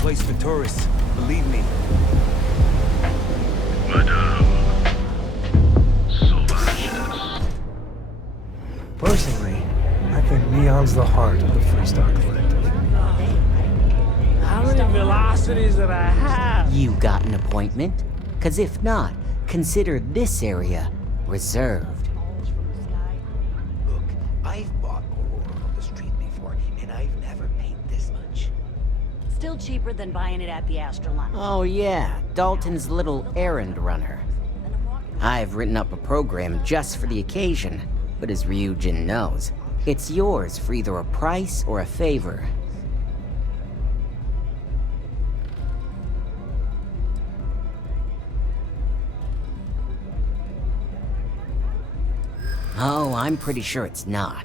place for tourists, believe me. Personally, I think Neon's the heart of the Freestar Collective. How many velocities did I have? You got an appointment? 'Cause if not, consider this area reserved. Look, I've bought Aurora on the street before, and I've never paid this much. Still cheaper than buying it at the Astroline. Oh yeah, Dalton's little errand runner. I've written up a program just for the occasion, but as Ryujin knows, it's yours for either a price or a favor. Oh, I'm pretty sure it's not.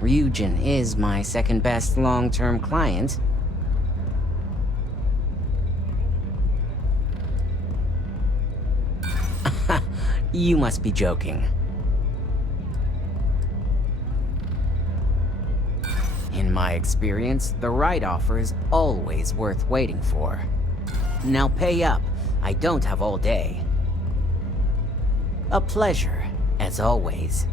Ryujin is my second best long-term client. You must be joking. In my experience, the right offer is always worth waiting for. Now pay up. I don't have all day. A pleasure, as always.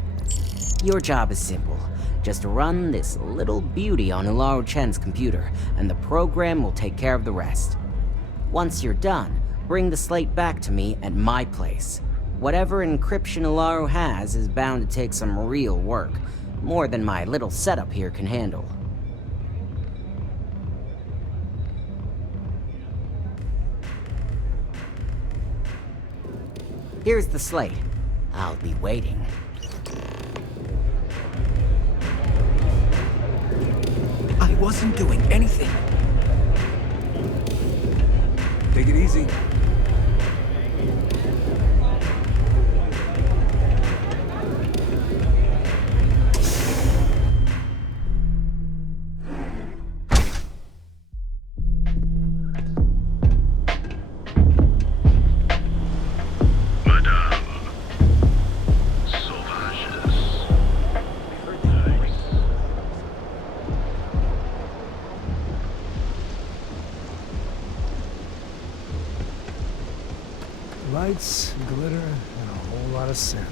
Your job is simple. Just run this little beauty on Ularu Chen's computer, and the program will take care of the rest. Once you're done, bring the slate back to me at my place. Whatever encryption Ularu has is bound to take some real work, more than my little setup here can handle. Here's the slate. I'll be waiting. I wasn't doing anything. Take it easy. Lights, glitter, and a whole lot of sin.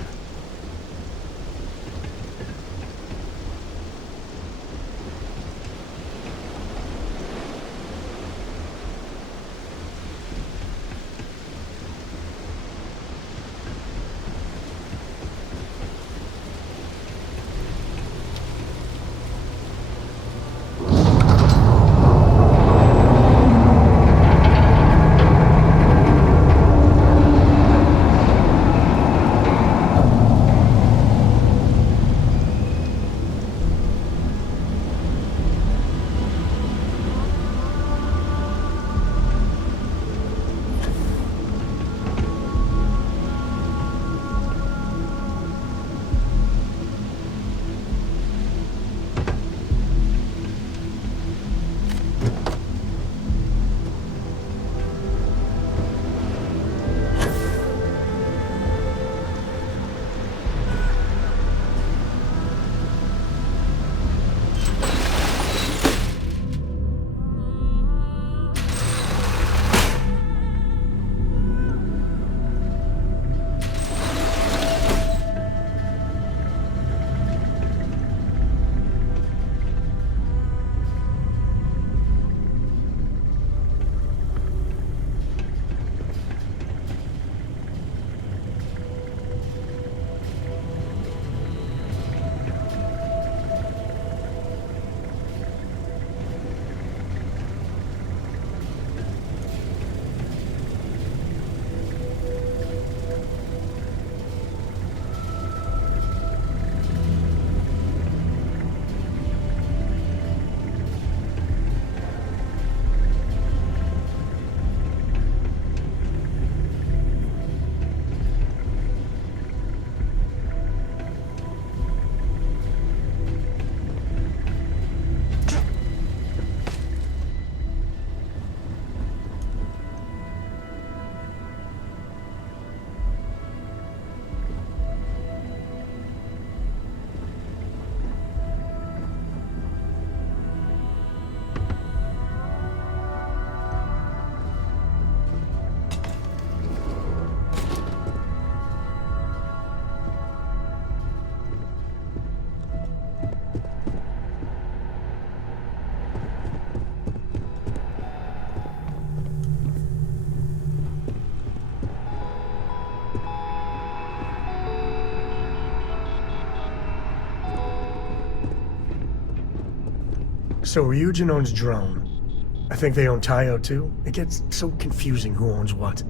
So Ryujin owns Drone. I think they own Tayo too. It gets so confusing who owns what.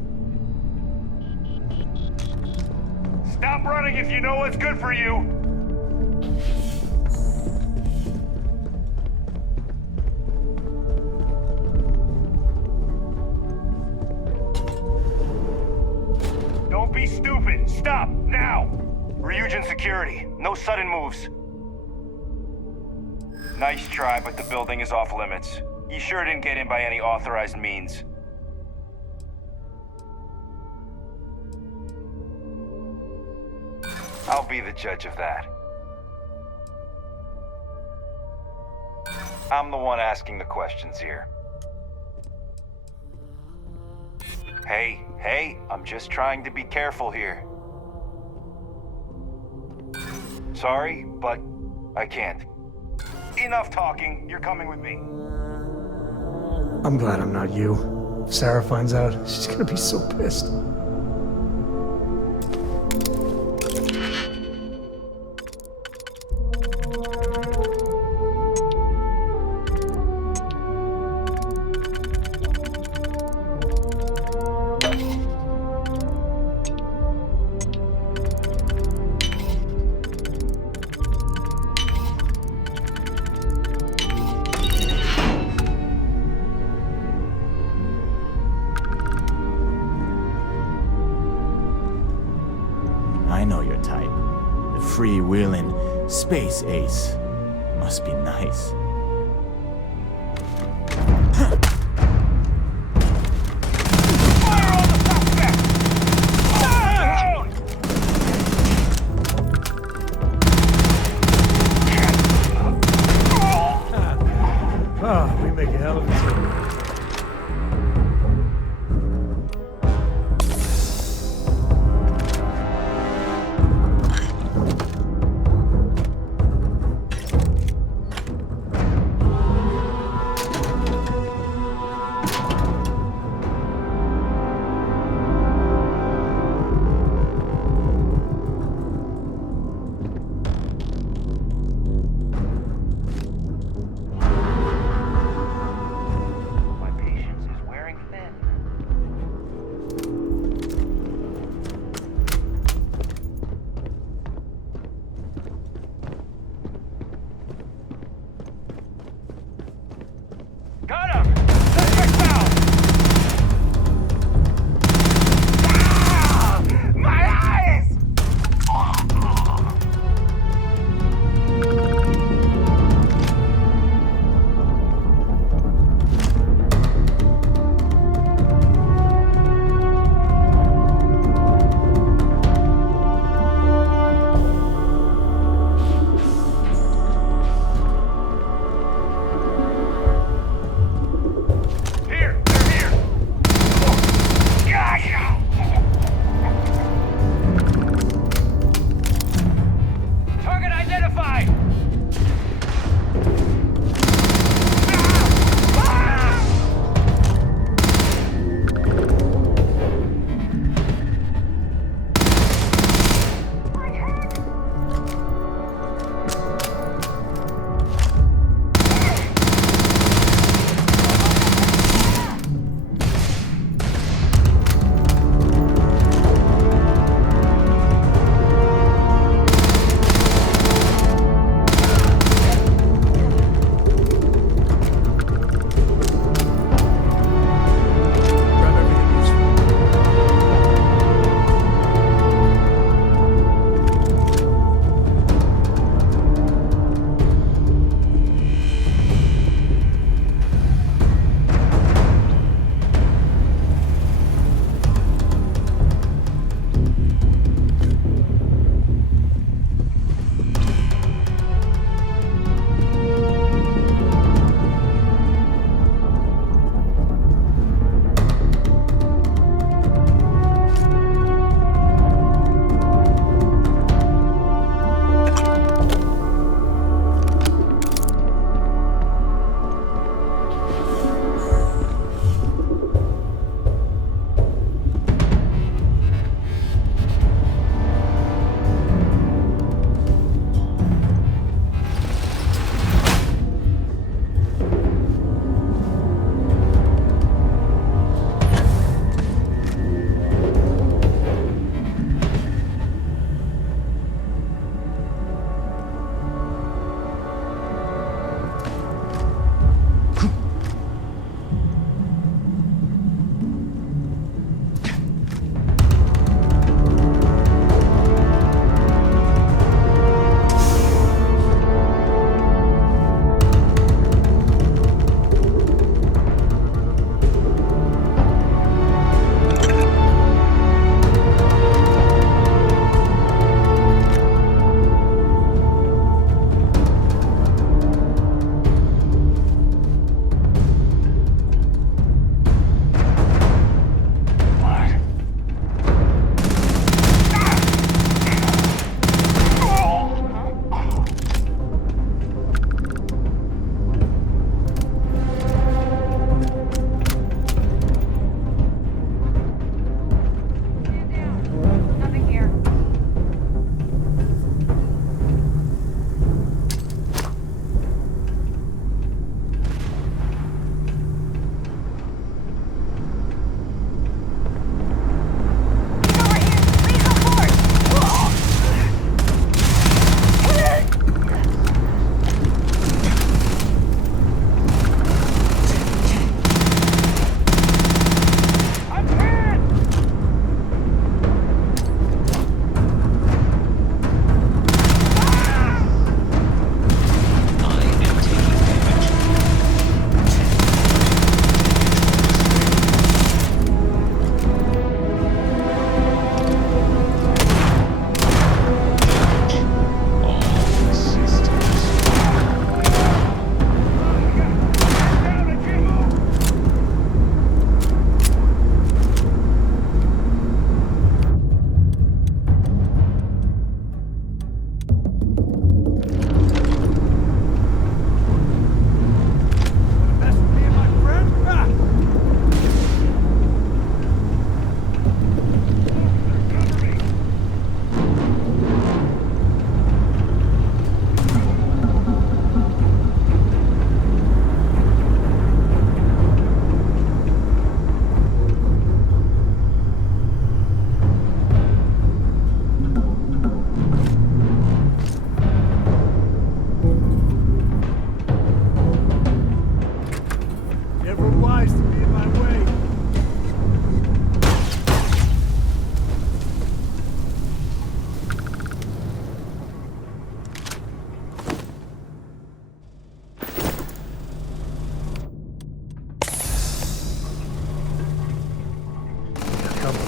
Stop running if you know what's good for you! Don't be stupid! Stop! Now! Ryujin security. No sudden moves. Nice try, but the building is off limits. You sure didn't get in by any authorized means. I'll be the judge of that. I'm the one asking the questions here. Hey, I'm just trying to be careful here. Sorry, but I can't. Enough talking, you're coming with me. I'm glad I'm not you. If Sarah finds out, she's gonna be so pissed. I know your type. The free-wheeling space ace. Must be nice. Oh, we make a hell of a team.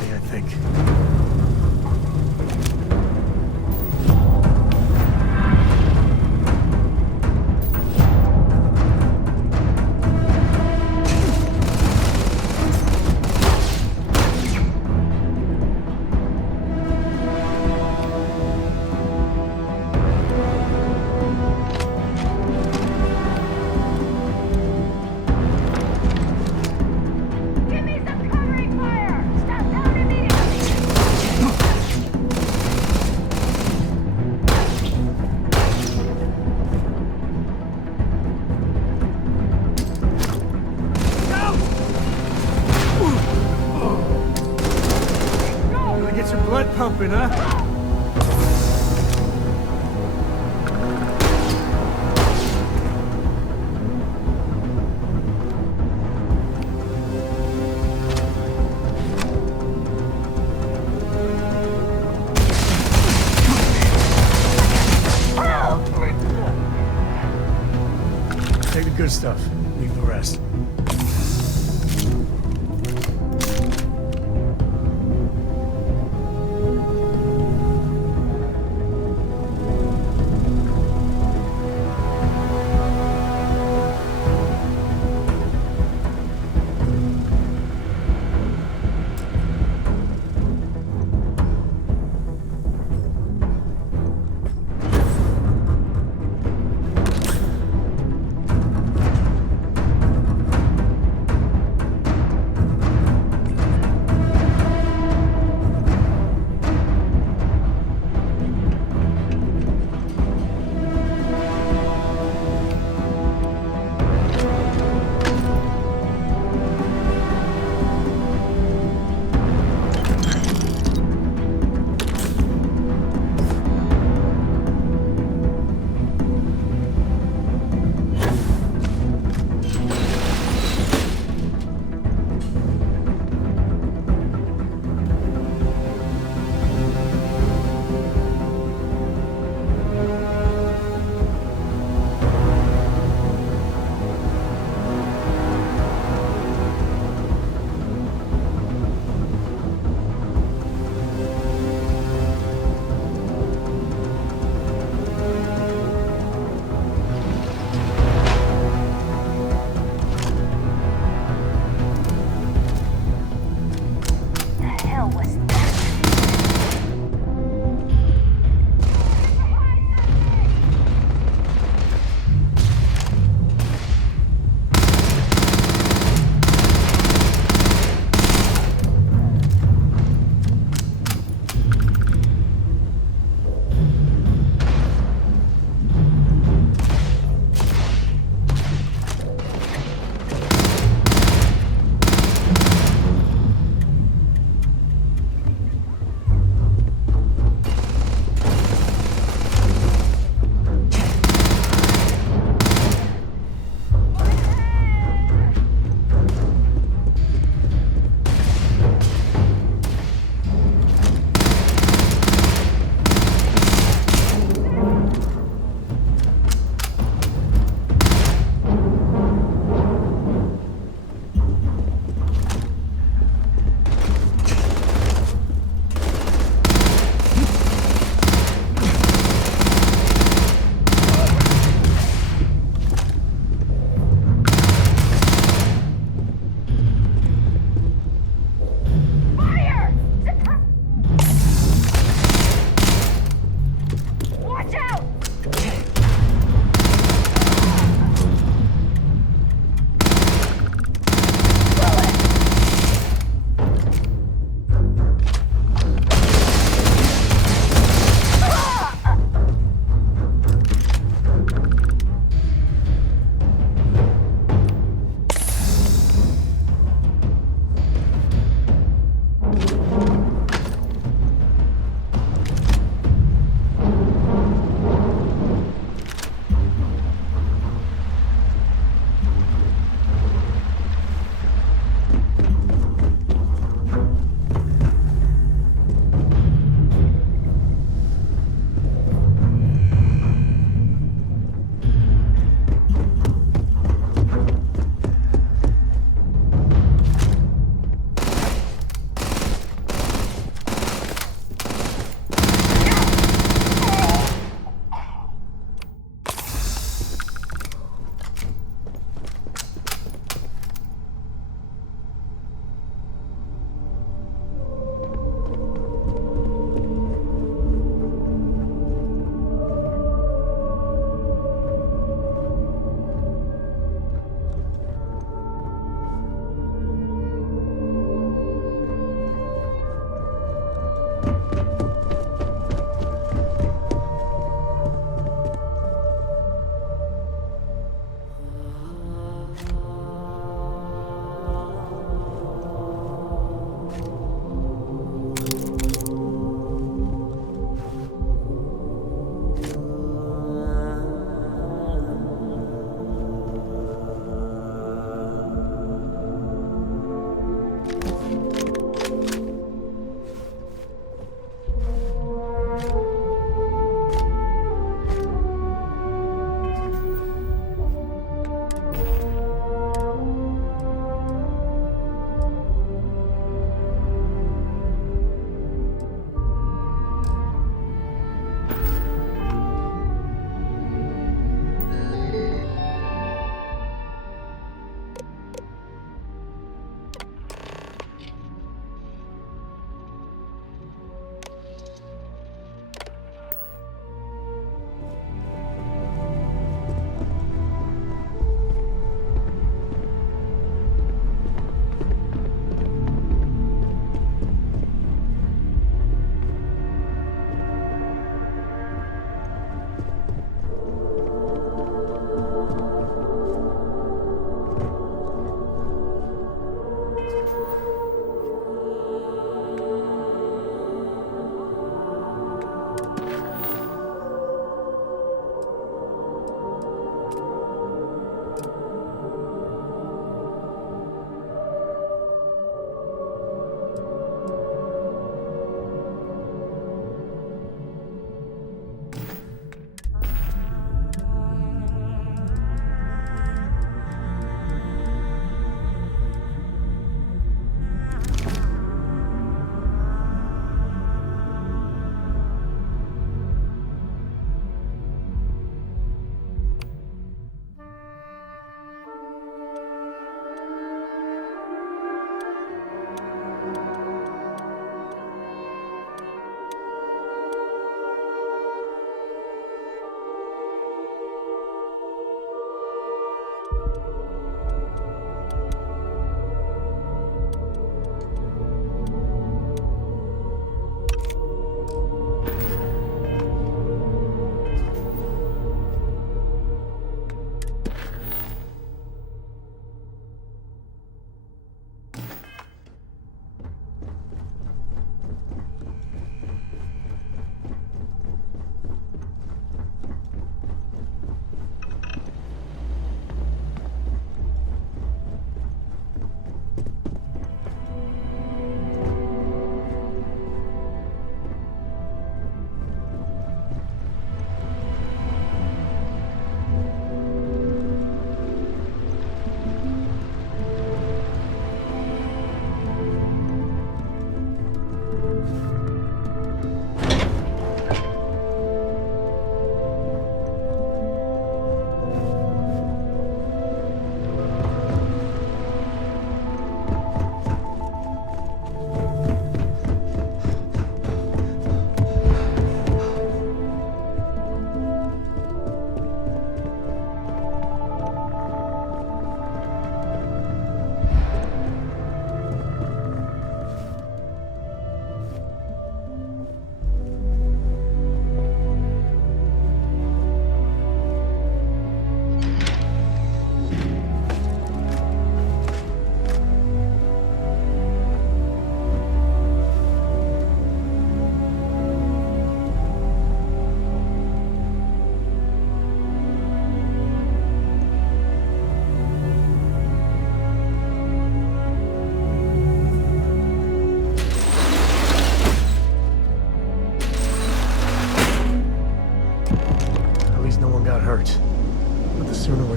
I think. Give me some covering fire! Stop down immediately! Gonna get your blood pumping, huh? Take the good stuff. Leave the rest.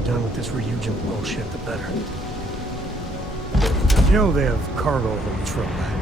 done with this Ryujin bullshit, the better. You know they have cargo holds for all that.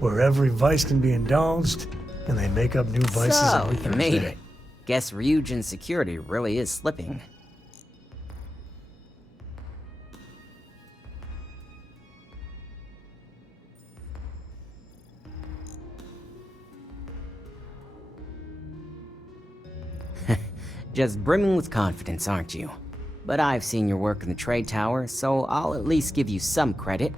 Where every vice can be indulged, and they make up new vices So, every you Thursday. made it. Guess Ryujin security really is slipping. Just brimming with confidence, aren't you? But I've seen your work in the trade tower, so I'll at least give you some credit.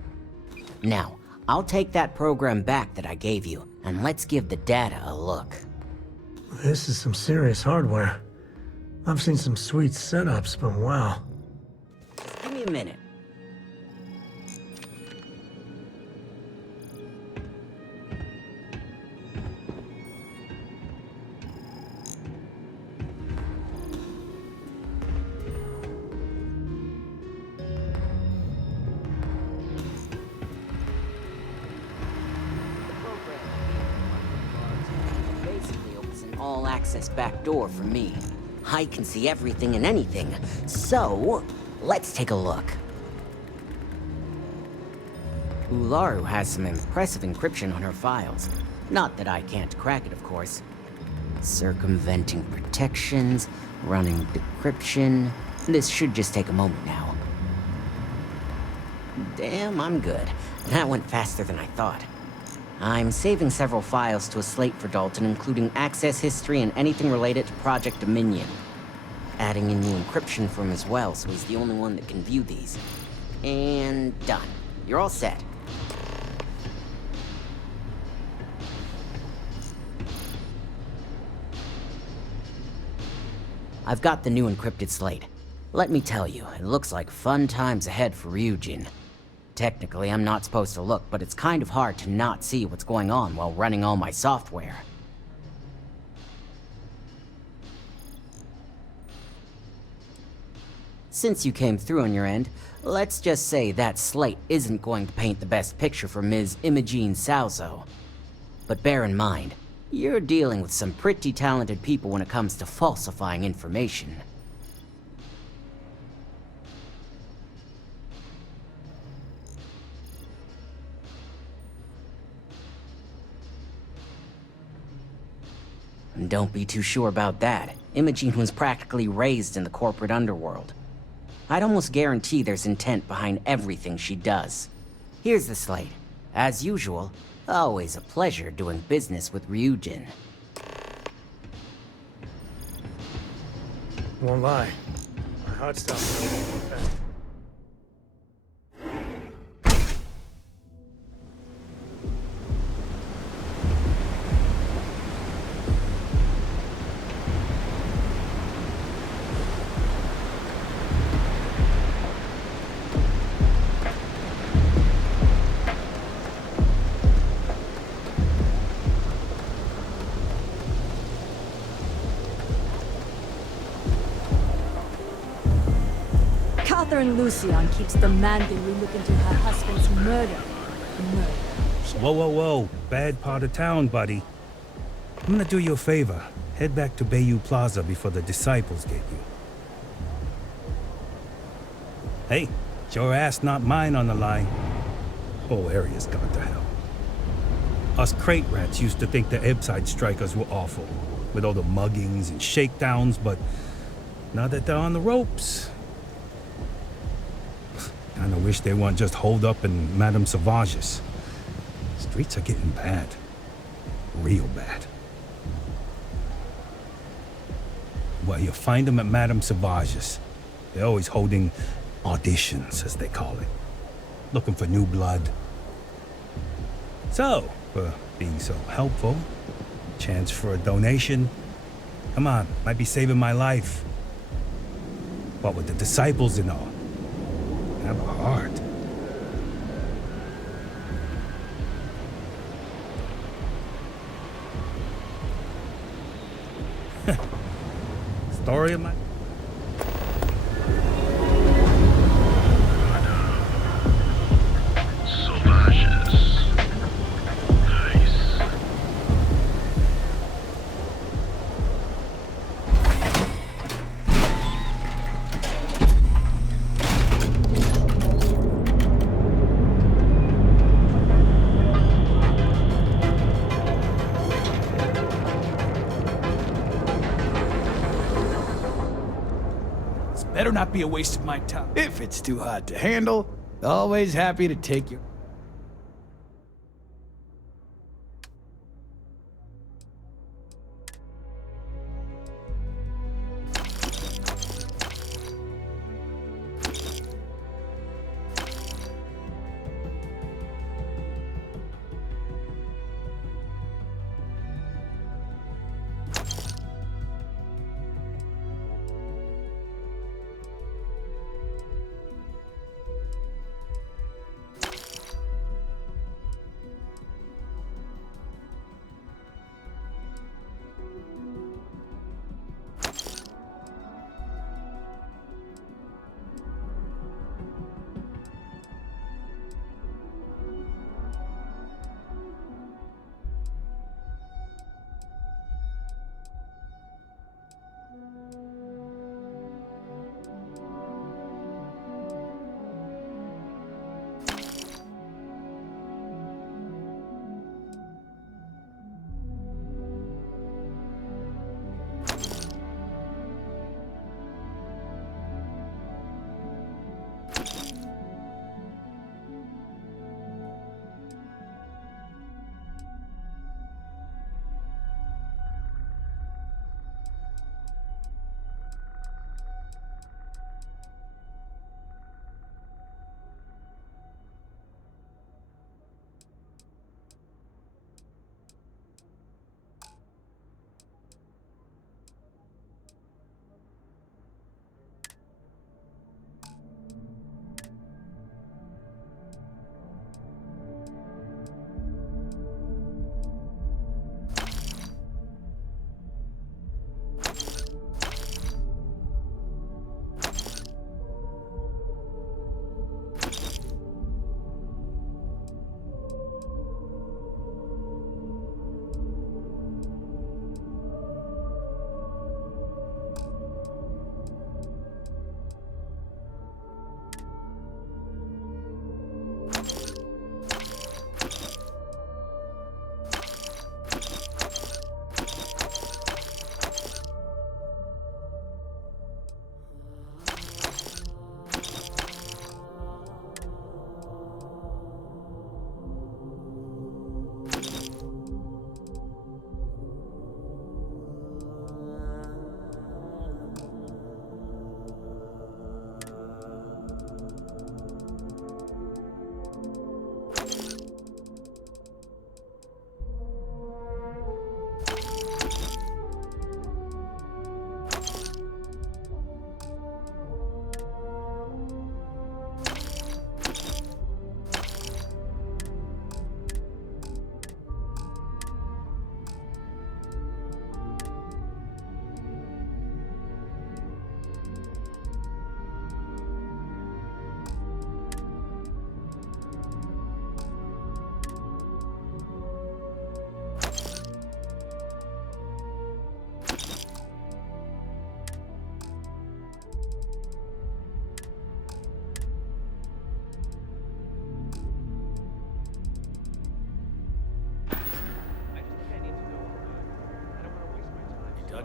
Now, I'll take that program back that I gave you, and let's give the data a look. This is some serious hardware. I've seen some sweet setups, but wow. Just give me a minute. Basically opens an all-access back door for me. I can see everything and anything, so let's take a look. Ularu has some impressive encryption on her files. Not that I can't crack it, of course. Circumventing protections, running decryption. This should just take a moment now. Damn, I'm good. That went faster than I thought. I'm saving several files to a slate for Dalton, including access history and anything related to Project Dominion. Adding in new encryption for him as well, so he's the only one that can view these. And done. You're all set. I've got the new encrypted slate. Let me tell you, it looks like fun times ahead for Ryujin. Technically, I'm not supposed to look, but it's kind of hard to not see what's going on while running all my software. Since you came through on your end, let's just say that slate isn't going to paint the best picture for Ms. Imogene Salzo. But bear in mind, you're dealing with some pretty talented people when it comes to falsifying information. Don't be too sure about that. Imogene was practically raised in the corporate underworld. I'd almost guarantee there's intent behind everything she does. Here's the slate. As usual, always a pleasure doing business with Ryujin. Won't lie. My heart stopped beating. Catherine Lucian keeps demanding we look into her husband's murder. Whoa, whoa, whoa. Bad part of town, buddy. I'm gonna do you a favor. Head back to Bayou Plaza before the disciples get you. Hey, it's your ass, not mine on the line. Whole area's gone to hell. Us crate rats used to think the Ebbside strikers were awful, with all the muggings and shakedowns, but now that they're on the ropes, kinda wish they weren't just holed up in Madame Sauvage's. Streets are getting bad. Real bad. Well, you'll find them at Madame Sauvage's. They're always holding auditions, as they call it. Looking for new blood. So, for being so helpful, chance for a donation. Come on, might be saving my life. What with the disciples and all. Have a heart. Story of my... Better not be a waste of my time. If it's too hard to handle, always happy to take you.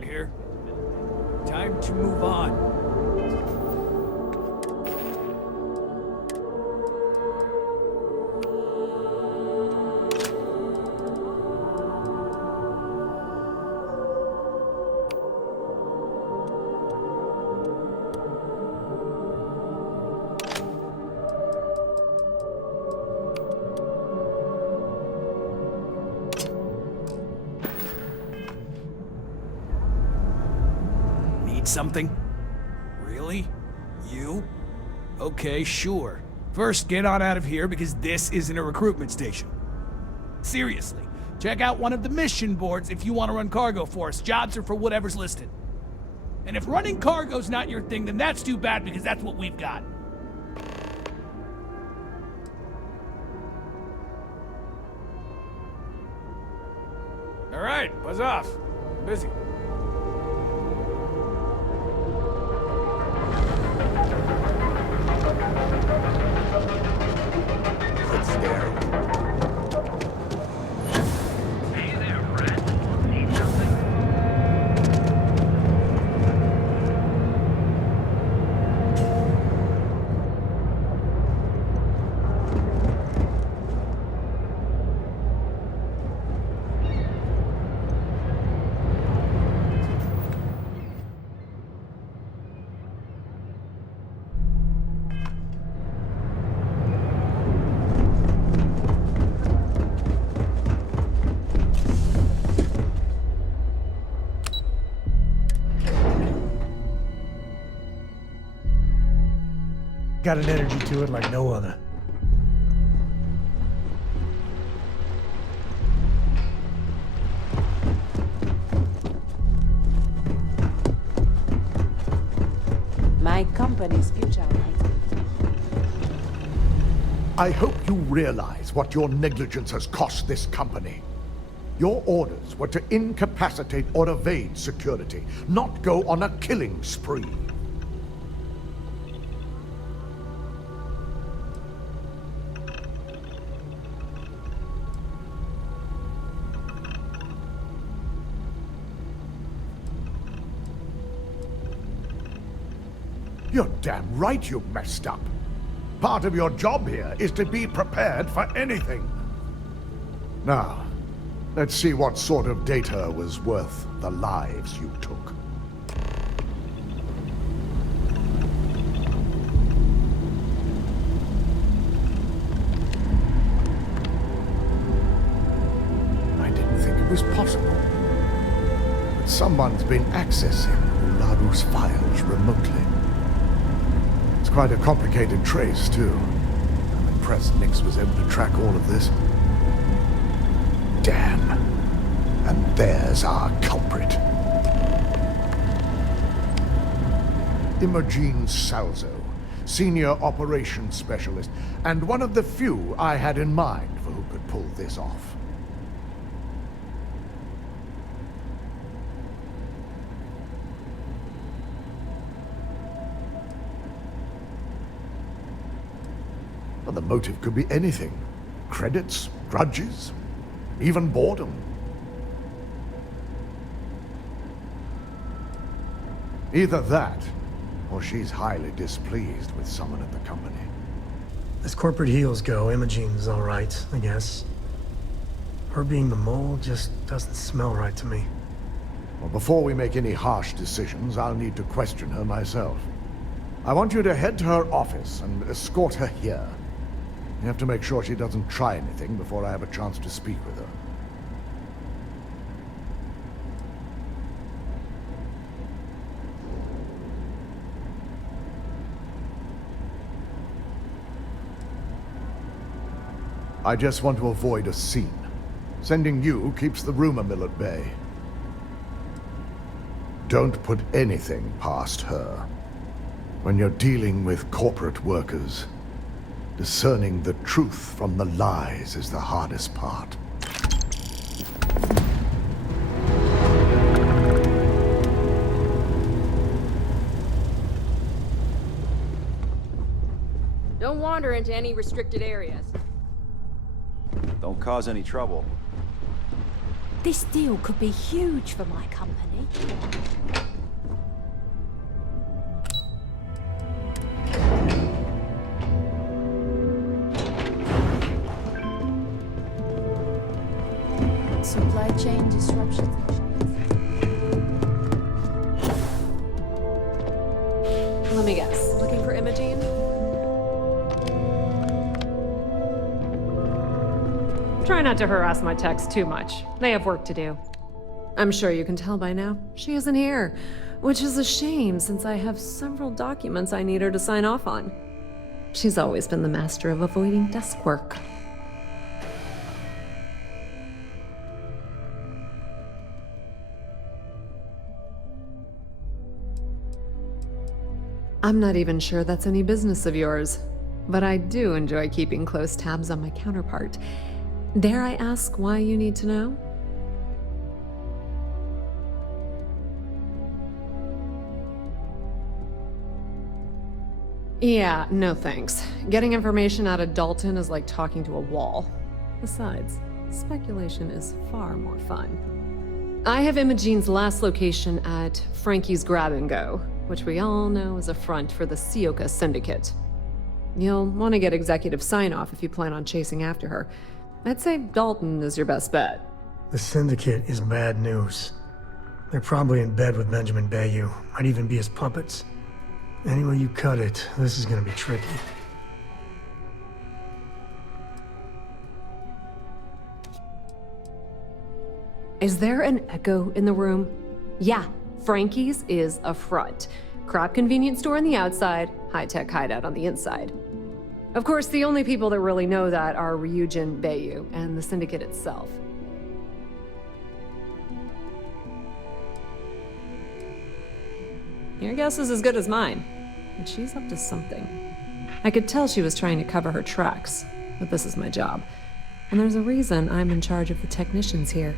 here. Time to move on. Something? Really? You? Okay, sure. First, get on out of here because this isn't a recruitment station. Seriously, check out one of the mission boards if you want to run cargo for us. Jobs are for whatever's listed. And if running cargo's not your thing, then that's too bad because that's what we've got. All right, buzz off. I'm busy. It's scary. Hey there, friend. Need something? Got an energy to it like no other. My company's future. I hope you realize what your negligence has cost this company. Your orders were to incapacitate or evade security, not go on a killing spree. You're damn right you messed up. Part of your job here is to be prepared for anything. Now, let's see what sort of data was worth the lives you took. I didn't think it was possible. But someone's been accessing Ularu's files remotely. It's quite a complicated trace, too. I'm impressed Nix was able to track all of this. Damn. And there's our culprit. Imogen Salzo, Senior Operations Specialist, and one of the few I had in mind for who could pull this off. Well, the motive could be anything. Credits, grudges, even boredom. Either that, or she's highly displeased with someone at the company. As corporate heels go, Imogen's all right, I guess. Her being the mole just doesn't smell right to me. Well, before we make any harsh decisions, I'll need to question her myself. I want you to head to her office and escort her here. You have to make sure she doesn't try anything before I have a chance to speak with her. I just want to avoid a scene. Sending you keeps the rumor mill at bay. Don't put anything past her. When you're dealing with corporate workers, discerning the truth from the lies is the hardest part. Don't wander into any restricted areas. Don't cause any trouble. This deal could be huge for my company. Supply chain disruptions. Let me guess. Looking for Imogene? Try not to harass my techs too much. They have work to do. I'm sure you can tell by now. She isn't here, which is a shame since I have several documents I need her to sign off on. She's always been the master of avoiding desk work. I'm not even sure that's any business of yours, but I do enjoy keeping close tabs on my counterpart. Dare I ask why you need to know? Yeah, no thanks. Getting information out of Dalton is like talking to a wall. Besides, speculation is far more fun. I have Imogene's last location at Frankie's Grab and Go, which we all know is a front for the Sioka Syndicate. You'll want to get executive sign-off if you plan on chasing after her. I'd say Dalton is your best bet. The Syndicate is bad news. They're probably in bed with Benjamin Bayou. Might even be his puppets. Any way you cut it, this is gonna be tricky. Is there an echo in the room? Yeah, Frankie's is a front. Crap convenience store on the outside, high-tech hideout on the inside. Of course, the only people that really know that are Ryujin Bayou and the Syndicate itself. Your guess is as good as mine. And she's up to something. I could tell she was trying to cover her tracks, but this is my job. And there's a reason I'm in charge of the technicians here.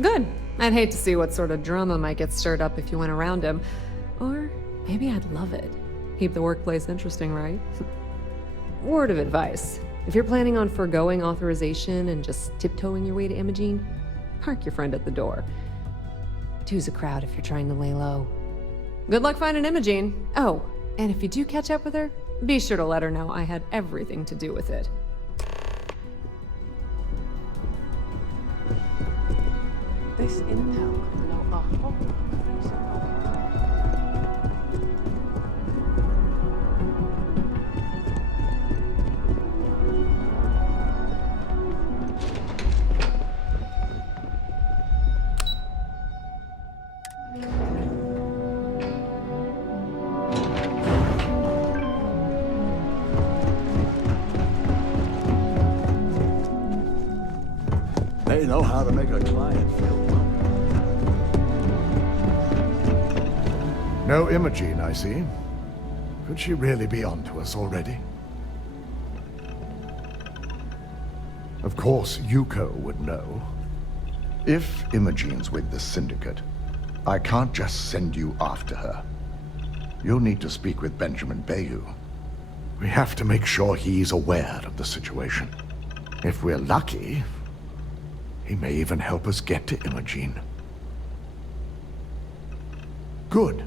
Good. I'd hate to see what sort of drama might get stirred up if you went around him. Or maybe I'd love it. Keep the workplace interesting, right? Word of advice. If you're planning on foregoing authorization and just tiptoeing your way to Imogene, park your friend at the door. Two's a crowd if you're trying to lay low. Good luck finding Imogene. Oh, and if you do catch up with her, be sure to let her know I had everything to do with it. This intel could blow a hole in the face. They know how to make a client feel welcome. No Imogene, I see. Could she really be onto us already? Of course, Yuko would know. If Imogene's with the Syndicate, I can't just send you after her. You'll need to speak with Benjamin Bayou. We have to make sure he's aware of the situation. If we're lucky, he may even help us get to Imogene. Good,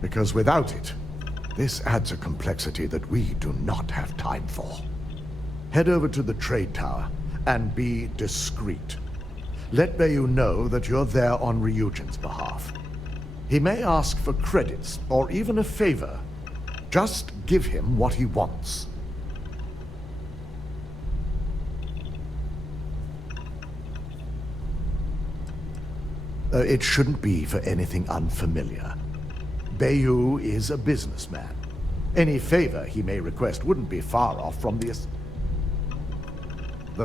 because without it, this adds a complexity that we do not have time for. Head over to the trade tower and be discreet. Let Bayou know that you're there on Ryujin's behalf. He may ask for credits or even a favor. Just give him what he wants. It shouldn't be for anything unfamiliar. Bayou is a businessman. Any favor he may request wouldn't be far off from the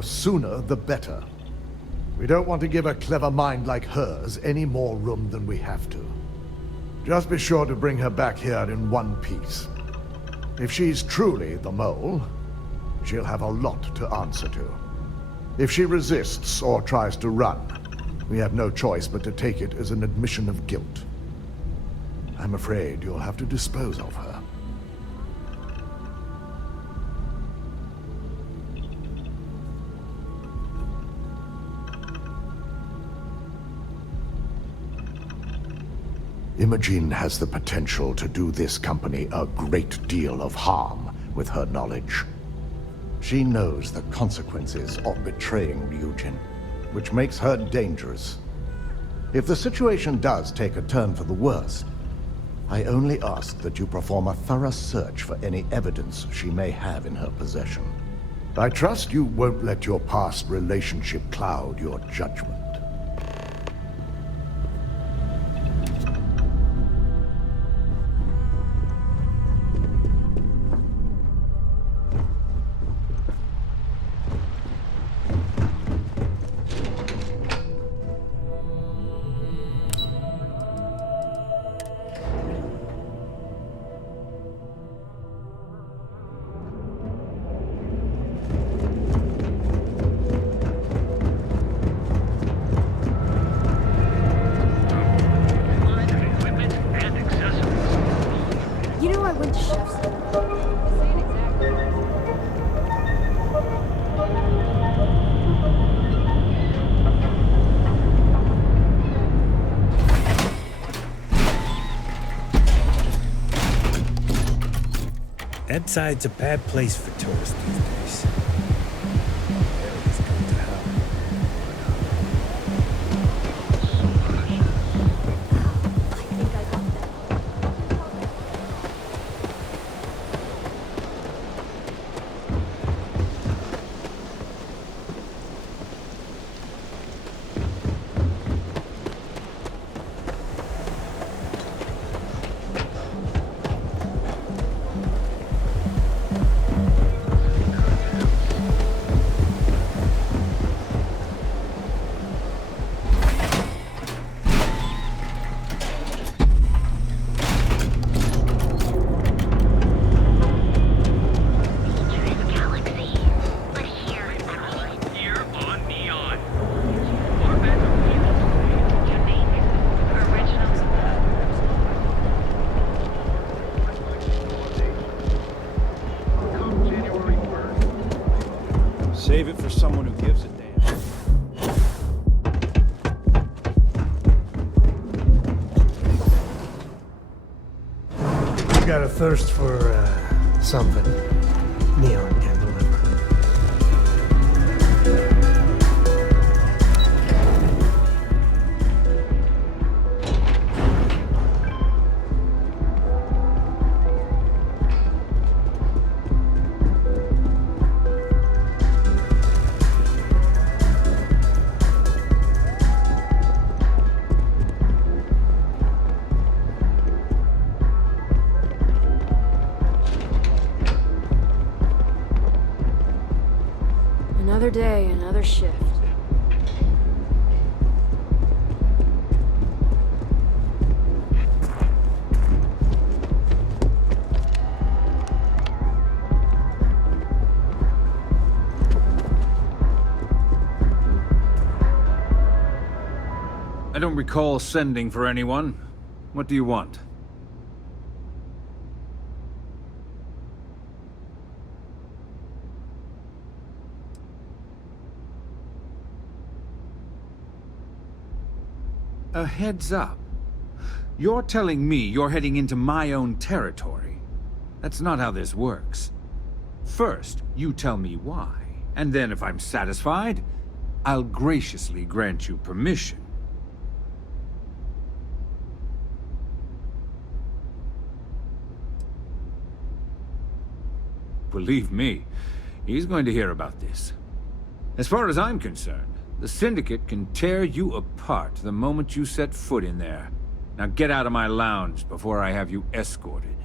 sooner, the better. We don't want to give a clever mind like hers any more room than we have to. Just be sure to bring her back here in one piece. If she's truly the mole, she'll have a lot to answer to. If she resists or tries to run, we have no choice but to take it as an admission of guilt. I'm afraid you'll have to dispose of her. Imogen has the potential to do this company a great deal of harm with her knowledge. She knows the consequences of betraying Ryujin, which makes her dangerous. If the situation does take a turn for the worst, I only ask that you perform a thorough search for any evidence she may have in her possession. I trust you won't let your past relationship cloud your judgment. Ebbside's a bad place for tourists these days. Area's going to hell. Save it for someone who gives a damn. You got a thirst for, something. Neon can deliver. Another day, another shift. I don't recall sending for anyone. What do you want? A heads up. You're telling me you're heading into my own territory. That's not how this works. First, you tell me why, and then if I'm satisfied, I'll graciously grant you permission. Believe me, he's going to hear about this. As far as I'm concerned, the Syndicate can tear you apart the moment you set foot in there. Now get out of my lounge before I have you escorted.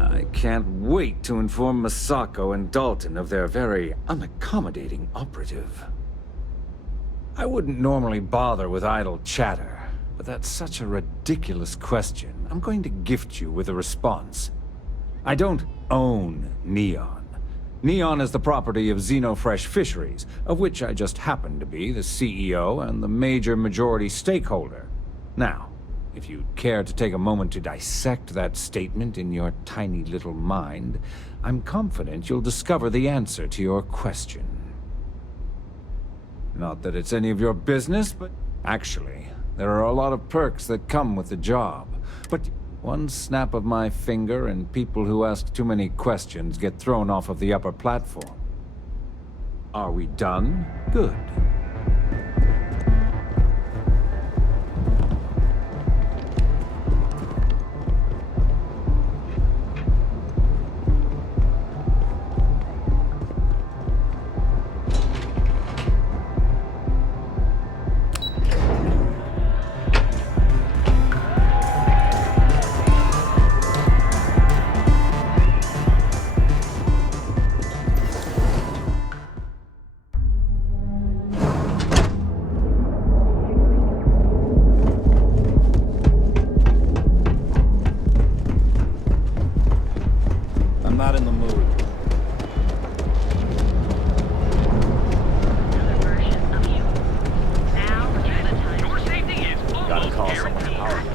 I can't wait to inform Masako and Dalton of their very unaccommodating operative. I wouldn't normally bother with idle chatter, but that's such a ridiculous question. I'm going to gift you with a response. I don't own Neon. Neon is the property of Xenofresh Fisheries, of which I just happen to be the CEO and the major majority stakeholder. Now, if you'd care to take a moment to dissect that statement in your tiny little mind, I'm confident you'll discover the answer to your question. Not that it's any of your business, but actually, there are a lot of perks that come with the job. But one snap of my finger and people who ask too many questions get thrown off of the upper platform. Are we done? Good. I'm not in the mood. Gotta call someone powerful.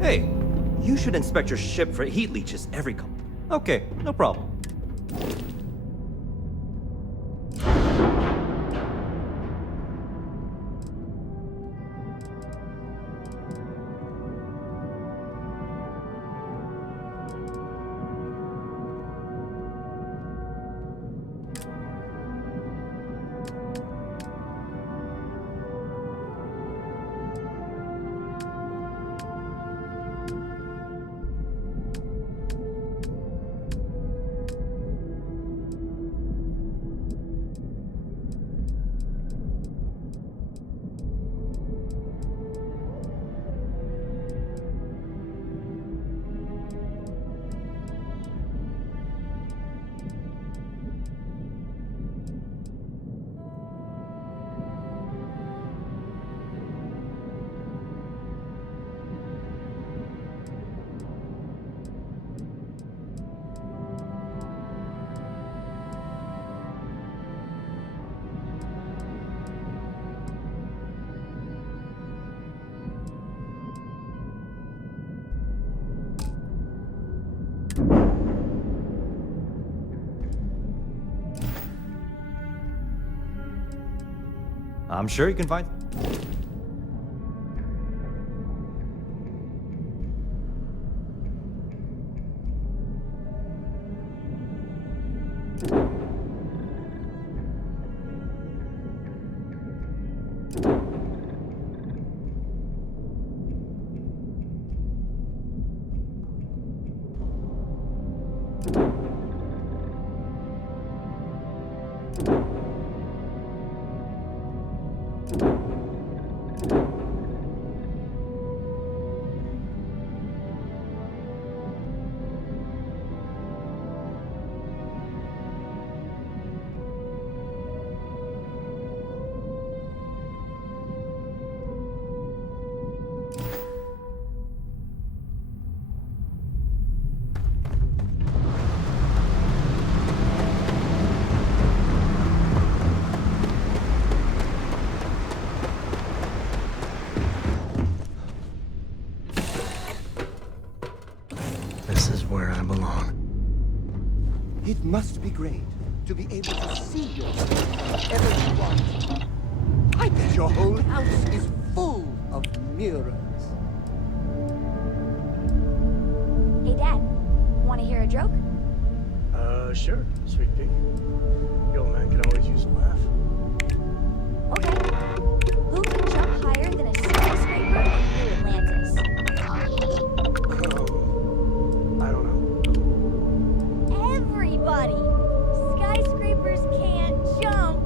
Hey, you should inspect your ship for heat leeches every couple. Okay, no problem. I'm sure you can find... This is where I belong. It must be great to be able to see yourself whenever you want. I bet your whole house is full of mirrors. Hey, Dad. Want to hear a joke? Sure, sweet pea. The old man can always use a laugh. Okay. Who can jump higher than a skyscraper in New Atlantis? I don't know. Everybody! Skyscrapers can't jump!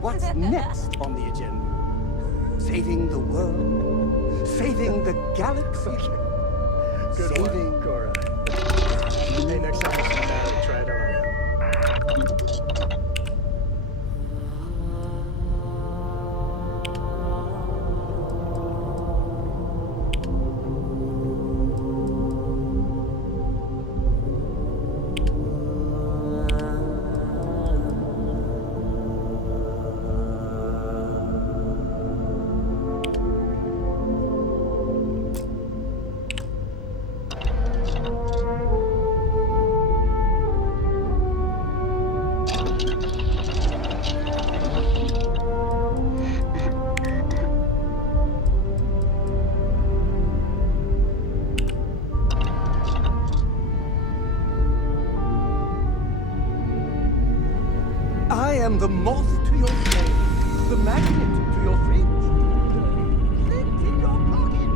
What's next on the agenda? Saving saving the world, saving the galaxy, Good saving... one, Cora. Hey, next time it's married, try it on. I am the moth to your flame, the magnet to your fringe, the flint in your pocket.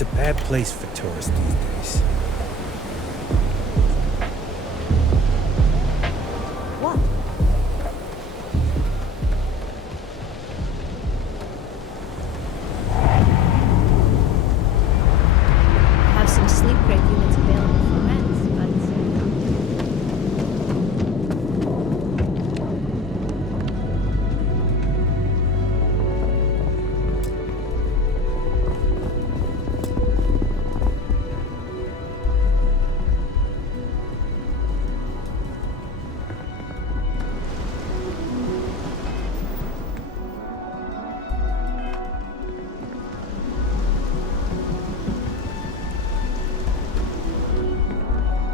It's a bad place for tourists these days. What? Have some sleep crate units available for rent, but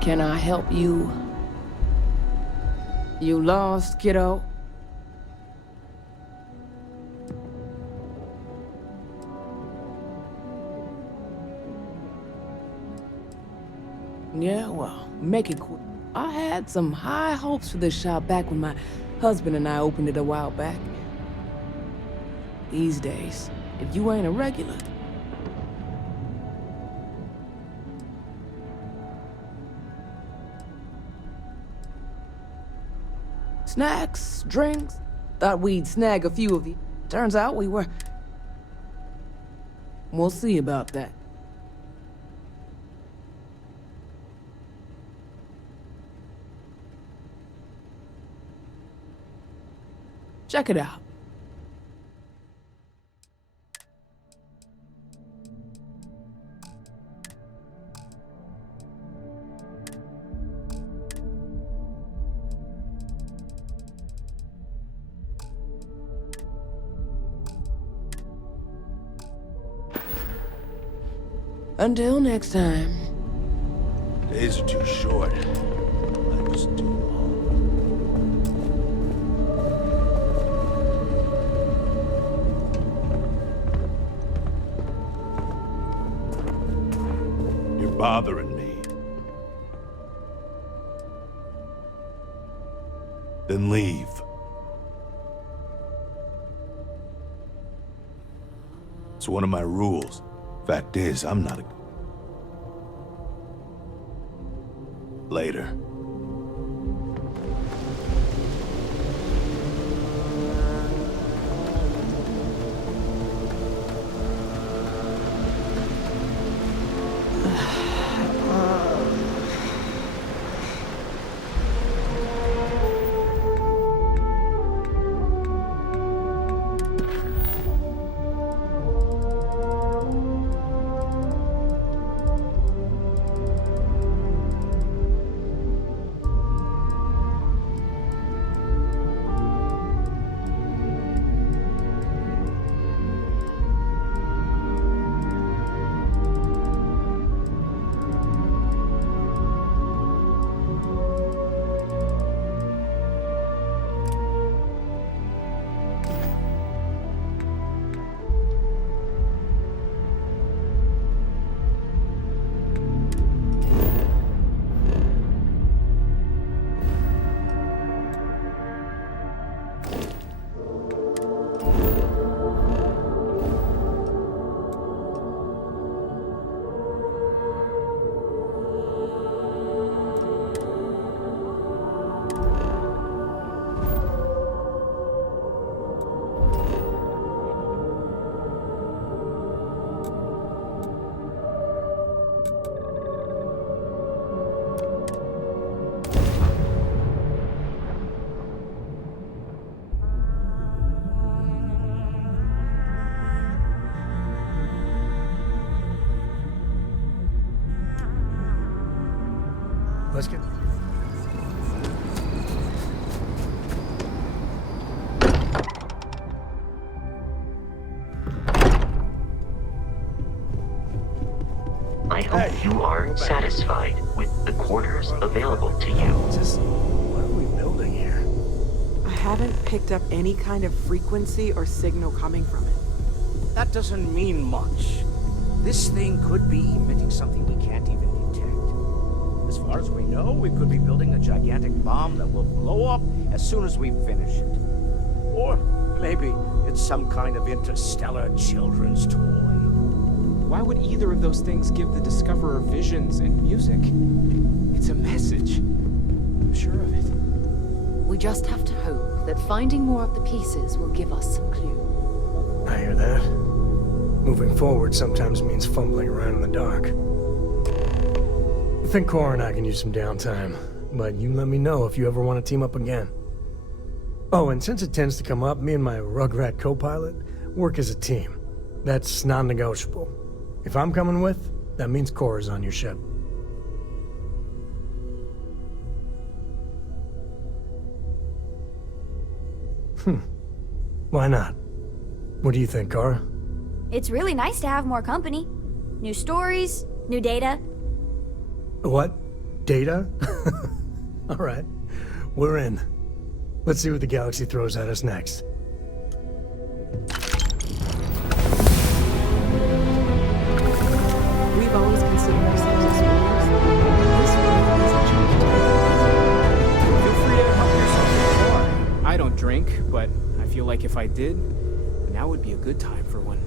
Can I help you? You lost, kiddo? Yeah, well, make it quick. I had some high hopes for this shop back when my husband and I opened it a while back. These days, if you ain't a regular, snacks, drinks. Thought we'd snag a few of you. Turns out we were. We'll see about that. Check it out. Until next time. Days are too short. Life is too long. You're bothering me. Then leave. It's one of my rules. Fact is, I'm not a... Later. Let's get... I hope you are satisfied with the quarters available to you. What are we building here? I haven't picked up any kind of frequency or signal coming from it. That doesn't mean much. This thing could be emitting something we can't even detect. As far as we know, we could be building a gigantic bomb that will blow up as soon as we finish it. Or maybe it's some kind of interstellar children's toy. Why would either of those things give the Discoverer visions and music? It's a message. I'm sure of it. We just have to hope that finding more of the pieces will give us some clue. I hear that. Moving forward sometimes means fumbling around in the dark. I think Cora and I can use some downtime, but you let me know if you ever want to team up again. Oh, and since it tends to come up, me and my Rugrat co-pilot work as a team. That's non-negotiable. If I'm coming with, that means Cora's on your ship. Why not? What do you think, Cora? It's really nice to have more company. New stories, new data. What? Data? All right. We're in. Let's see what the galaxy throws at us next. We've always considered ourselves explorers. This really is a change to me. Feel free to help yourself to more. I don't drink, but I feel like if I did, now would be a good time for one.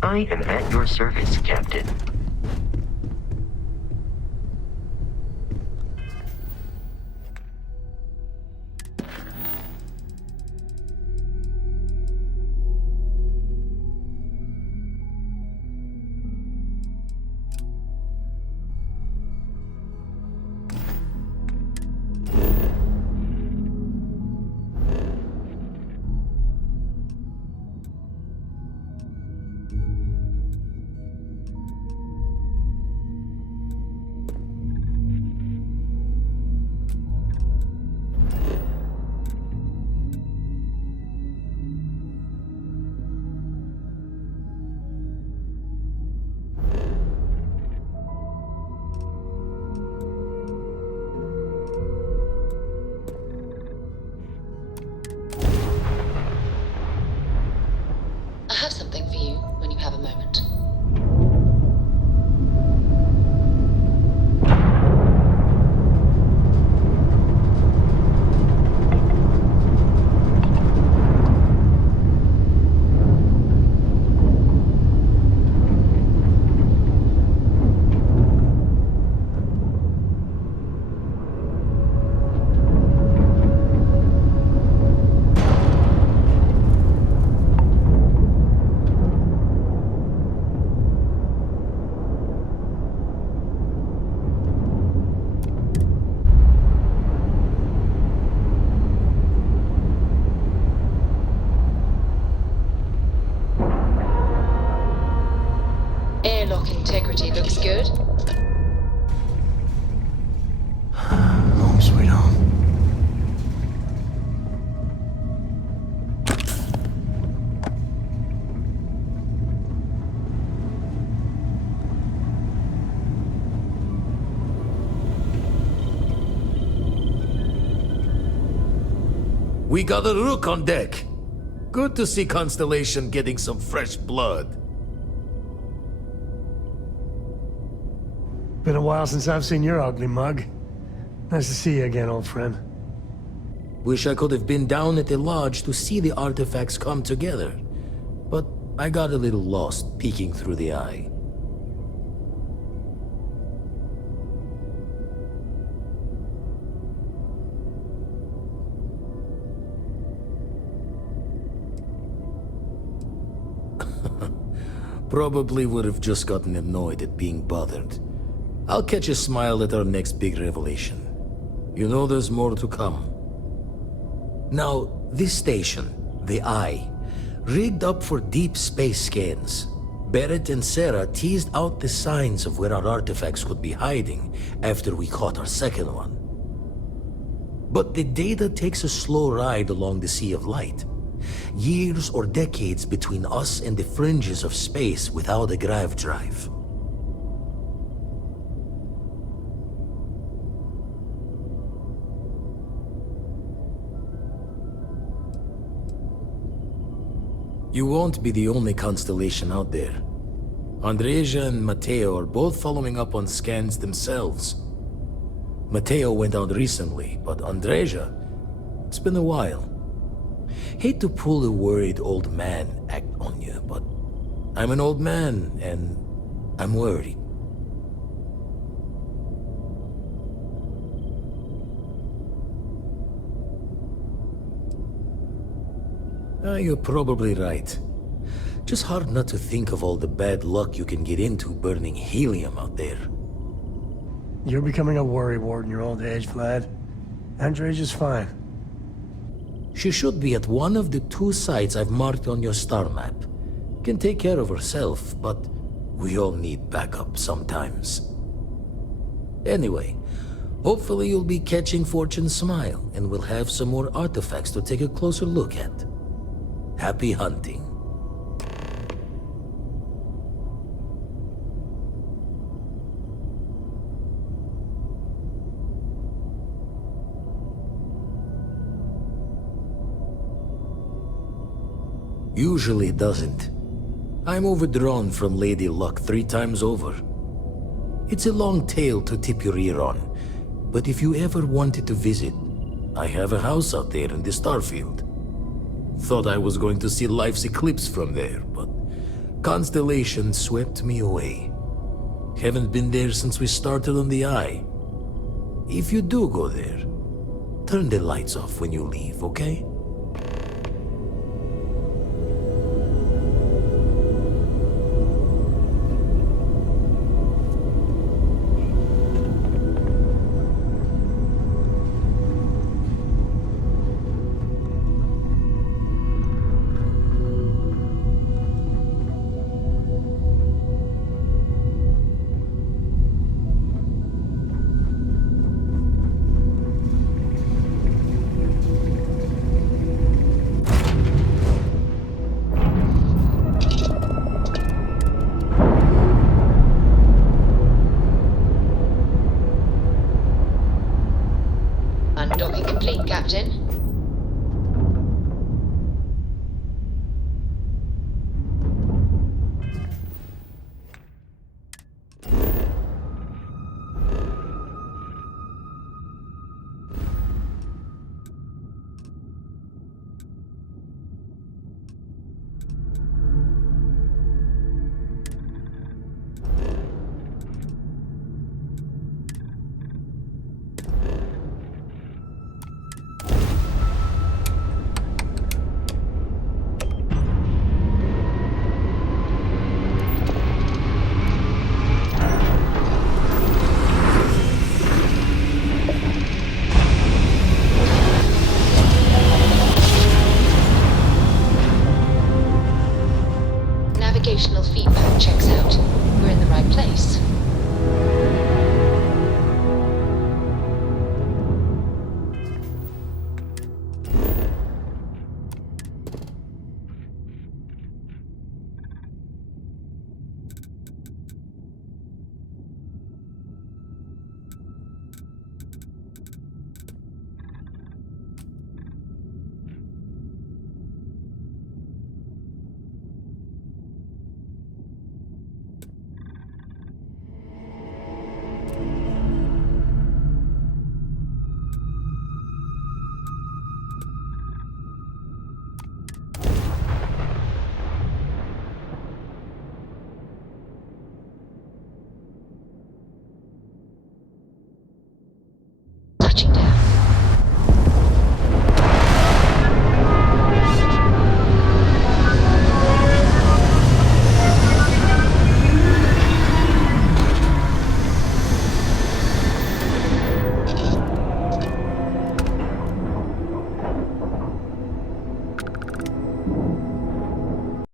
I am at your service, Captain. I have something for you when you have a moment. Airlock integrity looks good. Home sweet home. We got a rook on deck. Good to see Constellation getting some fresh blood. Been a while since I've seen your ugly mug. Nice to see you again, old friend. Wish I could have been down at the lodge to see the artifacts come together. But I got a little lost peeking through the eye. Probably would have just gotten annoyed at being bothered. I'll catch a smile at our next big revelation. You know there's more to come. Now, this station, the Eye, rigged up for deep space scans. Barrett and Sarah teased out the signs of where our artifacts could be hiding after we caught our second one. But the data takes a slow ride along the Sea of Light. Years or decades between us and the fringes of space without a grav drive. You won't be the only constellation out there. Andreja and Matteo are both following up on scans themselves. Matteo went out recently, but Andreja, it's been a while. Hate to pull a worried old man act on you, but I'm an old man, and I'm worried. You're probably right. Just hard not to think of all the bad luck you can get into burning helium out there. You're becoming a worrywart in your old age, Vlad. Andreja's fine. She should be at one of the 2 sites I've marked on your star map. Can take care of herself, but we all need backup sometimes. Anyway, hopefully you'll be catching Fortune's smile, and we'll have some more artifacts to take a closer look at. Happy hunting. Usually doesn't. I'm overdrawn from Lady Luck 3 times over. It's a long tale to tip your ear on, but if you ever wanted to visit, I have a house out there in the Starfield. Thought I was going to see life's eclipse from there, but Constellation swept me away. Haven't been there since we started on the Eye. If you do go there, turn the lights off when you leave, okay? Undocking complete, Captain.